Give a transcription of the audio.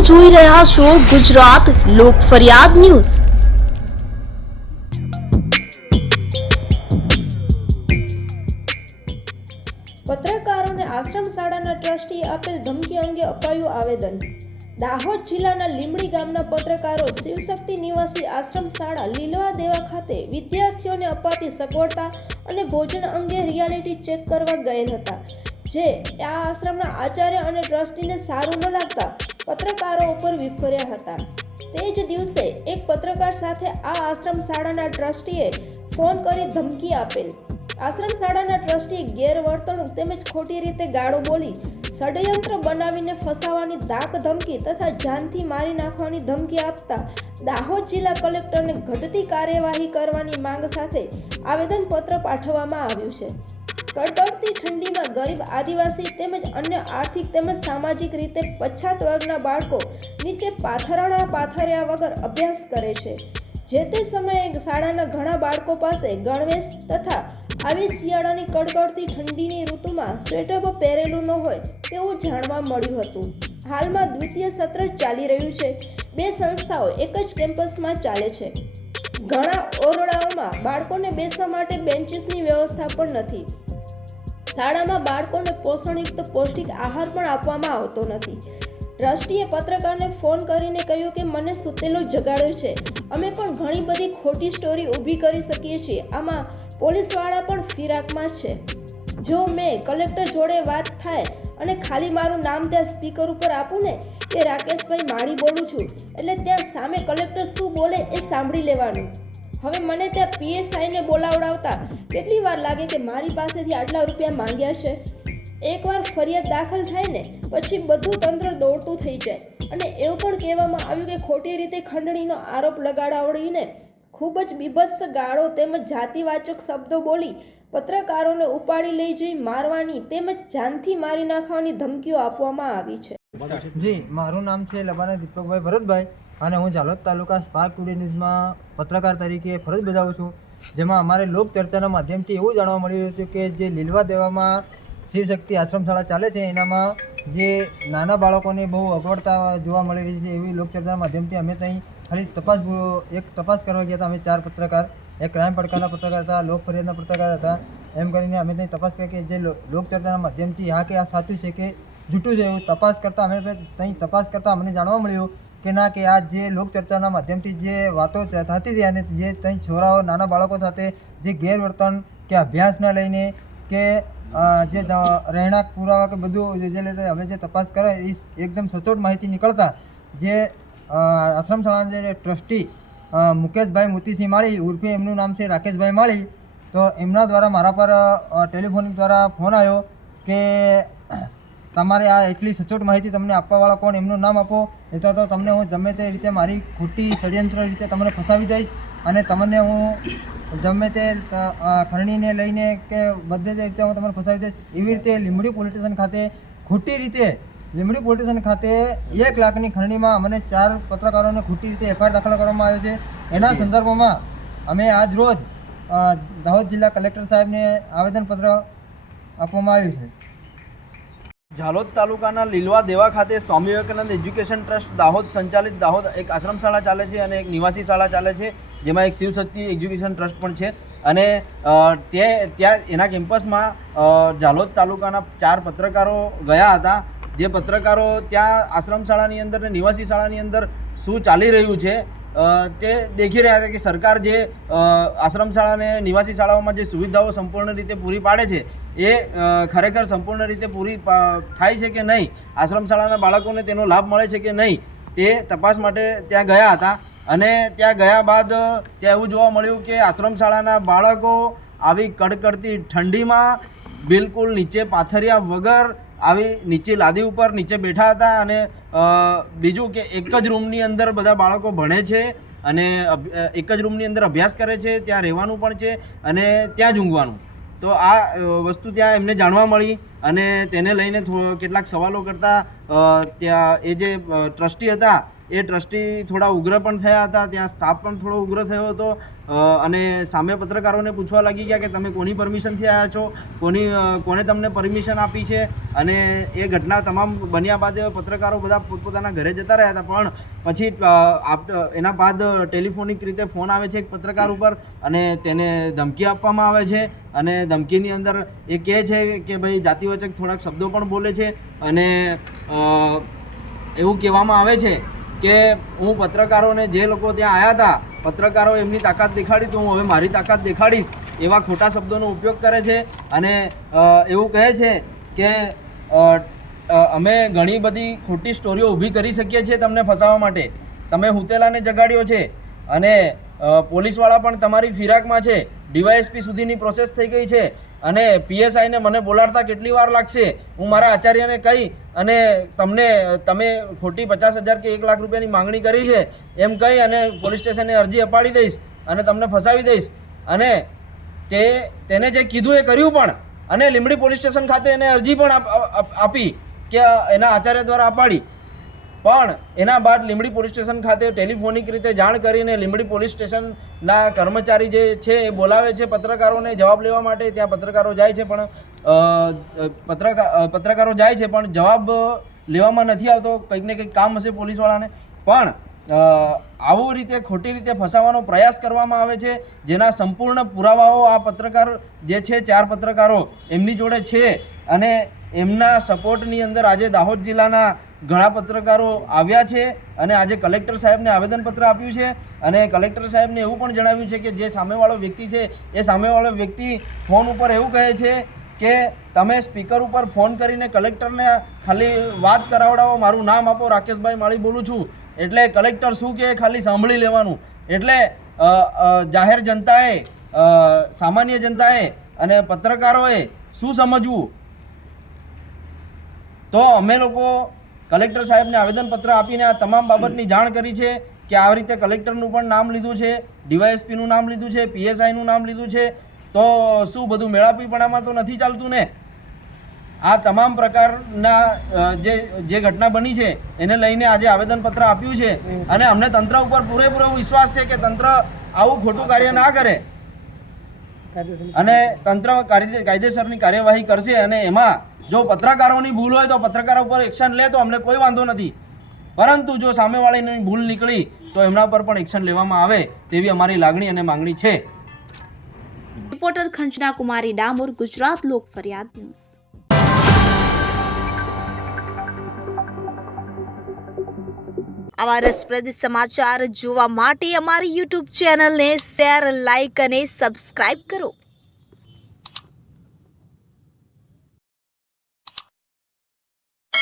જોઈ રહ્યા છો ગુજરાત લોક ફરિયાદ ન્યૂઝ. પત્રકારોને આશ્રમ શાળાના ટ્રસ્ટી આપેલ ધમકી અંગે અપાયું આવેદન. દાહોદ જિલ્લાના લીંબડી ગામના પત્રકારો શિવશક્તિ નિવાસી આશ્રમ શાળા લીલવા દેવા ખાતે વિદ્યાર્થીઓને અપાતી સગવડતા અને ભોજન અંગે રિયાલિટી ચેક કરવા ગયેલ હતા. જે આ આશ્રમના આચાર્ય અને ટ્રસ્ટીને સારું ન લાગતા પત્રકારો ઉપર વિફર્યા હતા. તે જ દિવસે એક પત્રકાર સાથે આ આશ્રમ શાળાના ટ્રસ્ટીએ ફોન કરી ધમકી આપેલ. આશ્રમ શાળાના ટ્રસ્ટી ગેરવર્તણૂક તેમજ ખોટી રીતે ગાળો બોલી ષડયંત્ર બનાવીને ફસાવાની ધાક ધમકી તથા જાનથી મારી નાખવાની ધમકી આપતા દાહોદ જિલ્લા કલેક્ટરને ઘટતી કાર્યવાહી કરવાની માંગ સાથે આવેદનપત્ર પાઠવવામાં આવ્યું છે. કડકડતી ઠંડીમાં ગરીબ આદિવાસી તેમજ અન્ય આર્થિક તેમજ સામાજિક રીતે પછાત વર્ગના બાળકો નીચે પાથરણા પાથર્યા વગર અભ્યાસ કરે છે. જે તે સમયે શાળાના ઘણા બાળકો પાસે ગણવેશ તથા આવી શિયાળાની કડકડતી ઠંડીની ઋતુમાં સ્વેટર પહેરેલું ન હોય તેવું જાણવા મળ્યું હતું. હાલમાં દ્વિતીય સત્ર ચાલી રહ્યું છે. બે સંસ્થાઓ એક જ કેમ્પસમાં ચાલે છે. ઘણા ઓરડાઓમાં બાળકોને બેસવા માટે બેન્ચીસની વ્યવસ્થા પણ નથી. શાળામાં બાળકોને પોષણયુક્ત પૌષ્ટિક આહાર પણ આપવામાં આવતો નથી. ટ્રસ્ટીએ પત્રકારને ફોન કરીને કહ્યું કે મને સુતેલો જગાડ્યો છે. અમે પણ ઘણી બધી ખોટી સ્ટોરી ઊભી કરી શકીએ છીએ. આમાં પોલીસવાળા પણ ફિરાકમાં છે. જો મેં કલેક્ટર જોડે વાત થાય અને ખાલી મારું નામ ત્યાં સ્પીકર ઉપર આપું ને, કે રાકેશભાઈ માળી બોલું છું, એટલે ત્યાં સામે કલેક્ટર શું બોલે એ સાંભળી લેવાનું. હવે મને ત્યાં પીએસઆઈને બોલાવડાવતા કેટલી વાર લાગે કે મારી પાસેથી આટલા રૂપિયા માંગ્યા છે? એકવાર ફરિયાદ દાખલ થાય ને, પછી બધું તંત્ર દોડતું થઈ જાય. અને એવું પણ કહેવામાં આવ્યું કે ખોટી રીતે ખંડણીનો આરોપ લગાડાવડીને ખૂબ જ બીભત્સ ગાળો તેમજ જાતિવાચક શબ્દો બોલી પત્રકારોને ઉપાડી લઈ જઈ મારવાની તેમજ જાનથી મારી નાખવાની ધમકીઓ આપવામાં આવી છે. જી, મારું નામ છે લબાના દીપકભાઈ ભરતભાઈ અને હું ઝાલોદ તાલુકા સ્પાર્ક ટુડે ન્યૂઝમાં પત્રકાર તરીકે ફરજ બજાવું છું. જેમાં અમારે લોક ચર્ચાના માધ્યમથી એવું જાણવા મળ્યું હતું કે જે લીલવા દેવામાં શિવશક્તિ આશ્રમશાળા ચાલે છે, એનામાં જે નાના બાળકોને બહુ અગવડતા જોવા મળી રહી છે એવી લોકચર્ચાના માધ્યમથી અમે ત્યાં ખાલી તપાસ એક તપાસ કરવા ગયા હતા. અમે ચાર પત્રકાર, એક ક્રાઇમ પડકારના પત્રકાર હતા, લોક ફરિયાદના પત્રકાર હતા. એમ કરીને અમે ત્યાં તપાસ કરી કે જે લોક લોકચર્ચાના માધ્યમથી આ કે આ સાચું છે કે જૂઠું છે એવું તપાસ કરતાં અમે ત્યાં તપાસ કરતાં અમને જાણવા મળ્યું કે ના કે આ જે લોકચર્ચાના માધ્યમથી જે વાતો થતી હતી અને જે ત્યાં છોરાઓ નાના બાળકો સાથે જે ગેરવર્તન કે અભ્યાસના લઈને કે જે રહેણાંક પુરાવા કે બધું જે જે અમે જે તપાસ કરે એ એકદમ સચોટ માહિતી નીકળતા જે અ, આશ્રમ શાળાના જે ટ્રસ્ટી મુકેશભાઈ મોતીસિંહ માળી ઉર્ફે એમનું નામ છે રાકેશભાઈ માળી તો એમના દ્વારા મારા પર ટેલિફોનિક દ્વારા ફોન આવ્યો કે તમારે આ એટલી સચોટ માહિતી તમને આપવાવાળા કોણ એમનું નામ આપો. એ તો તમને હું ગમે તે રીતે મારી ખોટી ષડયંત્ર રીતે તમને ફસાવી દઈશ અને તમને હું ગમે તે ખરણીને લઈને કે બધે રીતે હું તમને ફસાવી દઈશ. એવી રીતે લીંબડી પોલીસ સ્ટેશન ખાતે ખોટી રીતે લીંબડી પોલીસ સ્ટેશન ખાતે એક લાખની ખરણીમાં મને ચાર પત્રકારોને ખોટી રીતે એફઆઈઆર દાખલ કરવામાં આવ્યો છે. એના સંદર્ભમાં અમે આજ રોજ દાહોદ જિલ્લા કલેક્ટર સાહેબને આવેદનપત્ર આપવામાં આવ્યું છે. ઝાલોદ તાલુકાના લીલવા દેવા ખાતે સ્વામી વિવેકાનંદ એજ્યુકેશન ટ્રસ્ટ દાહોદ સંચાલિત દાહોદ એક આશ્રમ શાળા ચાલે છે અને એક નિવાસી શાળા ચાલે છે, જેમાં એક શિવશક્તિ એજ્યુકેશન ટ્રસ્ટ પણ છે. અને તે, ત્યાં, એના કેમ્પસમાં ઝાલોદ તાલુકાના ચાર પત્રકારો ગયા હતા. જે પત્રકારો ત્યાં આશ્રમ શાળાની અંદર ને નિવાસી શાળાની અંદર શું ચાલી રહ્યું છે તે દેખી રહ્યા હતા કે સરકાર જે આશ્રમ શાળા અને નિવાસી શાળાઓમાં જે સુવિધાઓ સંપૂર્ણ રીતે પૂરી પાડે છે, એ ખરેખર સંપૂર્ણ રીતે પૂરી થાય છે કે નહીં? આશ્રમ શાળાના બાળકોને તેનો લાભ મળે છે કે નહીં? તે તપાસ માટે ત્યાં ગયા હતા અને ત્યાં ગયા બાદ ત્યાં એવું જોવા મળ્યું કે આશ્રમ શાળાના બાળકો આવી કડકડતી ઠંડીમાં બિલકુલ નીચે પાથર્યા વગર આવી નીચે લાદી ઉપર નીચે બેઠા હતા અને બીજું કે એક જ રૂમની અંદર બધા બાળકો ભણે છે અને એક જ રૂમની અંદર અભ્યાસ કરે છે, ત્યાં રહેવાનું પણ છે અને ત્યાં જ ઊંઘવાનું. તો આ વસ્તુ ત્યાં એમને જાણવા મળી અને તેને લઈને કેટલાક સવાલો કરતા ત્યાં એ જે ટ્રસ્ટી હતા એ ટ્રસ્ટી થોડા ઉગ્ર પણ થયા હતા, ત્યાં સ્ટાફ પણ થોડો ઉગ્ર થયો હતો. અને સામે પત્રકારોને પૂછવા લાગી ગયા કે તમે કોની પરમિશનથી આવ્યા છો? કોની કોને તમને પરમિશન આપી છે? અને એ ઘટના તમામ બન્યા બાદ પત્રકારો બધા પોતપોતાના ઘરે જતા રહ્યા હતા. પણ પછી એના બાદ ટેલિફોનિક રીતે ફોન આવે છે એક પત્રકાર ઉપર અને તેને ધમકી આપવામાં આવે છે. અને ધમકીની અંદર એ કહે છે કે ભાઈ, જાતિવાચક થોડાક શબ્દો પણ બોલે છે અને એવું કહેવામાં આવે છે કે હું પત્રકારોને જે લોકો ત્યાં આવ્યા હતા, પત્રકારો એમની તાકાત દેખાડી, તો હું હવે મારી તાકાત દેખાડીશ. એવા ખોટા શબ્દોનો ઉપયોગ કરે છે અને એવું કહે છે કે અમે ઘણી બધી ખોટી સ્ટોરીઓ ઊભી કરી શકીએ છીએ તમને ફસાવવા માટે. તમે હુતેલાને જગાડ્યો છે અને પોલીસવાળા પણ તમારી ફિરાકમાં છે. ડીવાયએસપી સુધીની પ્રોસેસ થઈ ગઈ છે. અને પીએસઆઈને મને બોલાડતા કેટલી વાર લાગશે? હું મારા આચાર્યને કહી અને તમને, તમે ખોટી પચાસ હજાર કે એક લાખ રૂપિયાની માંગણી કરી છે, એમ કહી અને પોલીસ સ્ટેશને અરજી અપાડી દઈશ અને તમને ફસાવી દઈશ. અને તે, તેને જે કીધું એ કર્યું પણ. અને લીંબડી પોલીસ સ્ટેશન ખાતે એને અરજી પણ આપી કે એના આચાર્ય દ્વારા અપાડી. પણ એના બાદ લીંબડી પોલીસ સ્ટેશન ખાતે ટેલિફોનિક રીતે જાણ કરીને લીંબડી પોલીસ સ્ટેશનના કર્મચારી જે છે એ બોલાવે છે પત્રકારોને જવાબ લેવા માટે. ત્યાં પત્રકારો જાય છે પણ પત્રકાર પત્રકારો જાય છે પણ જવાબ લેવામાં નથી આવતો. કંઈક ને કંઈક કામ હશે પોલીસવાળાને. પણ આવું રીતે ખોટી રીતે ફસાવવાનો પ્રયાસ કરવામાં આવે છે, જેના સંપૂર્ણ પુરાવાઓ આ પત્રકાર જે છે, ચાર પત્રકારો એમની જોડે છે અને એમના સપોર્ટની અંદર આજે દાહોદ જિલ્લાના ઘણા પત્રકારો આવ્યા છે અને આજે કલેક્ટર સાહેબને આવેદનપત્ર આપ્યું છે અને કલેક્ટર સાહેબને એવું પણ જણાવ્યું છે કે જે સામેવાળો વ્યક્તિ છે, એ સામેવાળો વ્યક્તિ ફોન ઉપર એવું કહે છે કે તમે સ્પીકર ઉપર ફોન કરીને કલેક્ટરને ખાલી વાત કરાવડાવો, મારું નામ આપો, રાકેશભાઈ માળી બોલું છું. એટલે કલેક્ટર શું કહે ખાલી સાંભળી લેવાનું. એટલે જાહેર જનતાએ સામાન્ય જનતાએ અને પત્રકારોએ શું સમજવું? તો અમે લોકો કલેક્ટર સાહેબને આવેદનપત્ર આપીને આ તમામ બાબતની જાણ કરી છે કે આ રીતે કલેક્ટરનું પણ નામ લીધું છે ડીવાયએસપીનું નામ લીધું છે પીએસઆઈનું નામ લીધું છે. તો શું બધું મેળાપીપણામાં તો નથી ચાલતું ને? આ તમામ પ્રકારના જે જે ઘટના બની છે એને લઈને આજે આવેદનપત્ર આપ્યું છે. અને અમને તંત્ર ઉપર પૂરેપૂરો વિશ્વાસ છે કે તંત્ર આવું ખોટું કાર્ય ના કરે. અને તંત્ર કાયદેસરની કાર્યવાહી કરશે અને એમાં જો પત્રકારોની ભૂલ હોય તો પત્રકારો ઉપર એક્શન લે તો અમને કોઈ વાંધો નથી. પરંતુ જો સામેવાળીની ભૂલ નીકળી તો એમના પર પણ એક્શન લેવામાં આવે તેવી અમારી લાગણી અને માંગણી છે. રિપોર્ટર ખંજના કુમારી ડામોર, ગુજરાત લોક ફરિયાદ ન્યૂઝ. આવા રસપ્રદ સમાચાર જોવા માટે અમારી યુટ્યુબ ચેનલને શેર લાઇક અને સબસ્ક્રાઇબ કરો.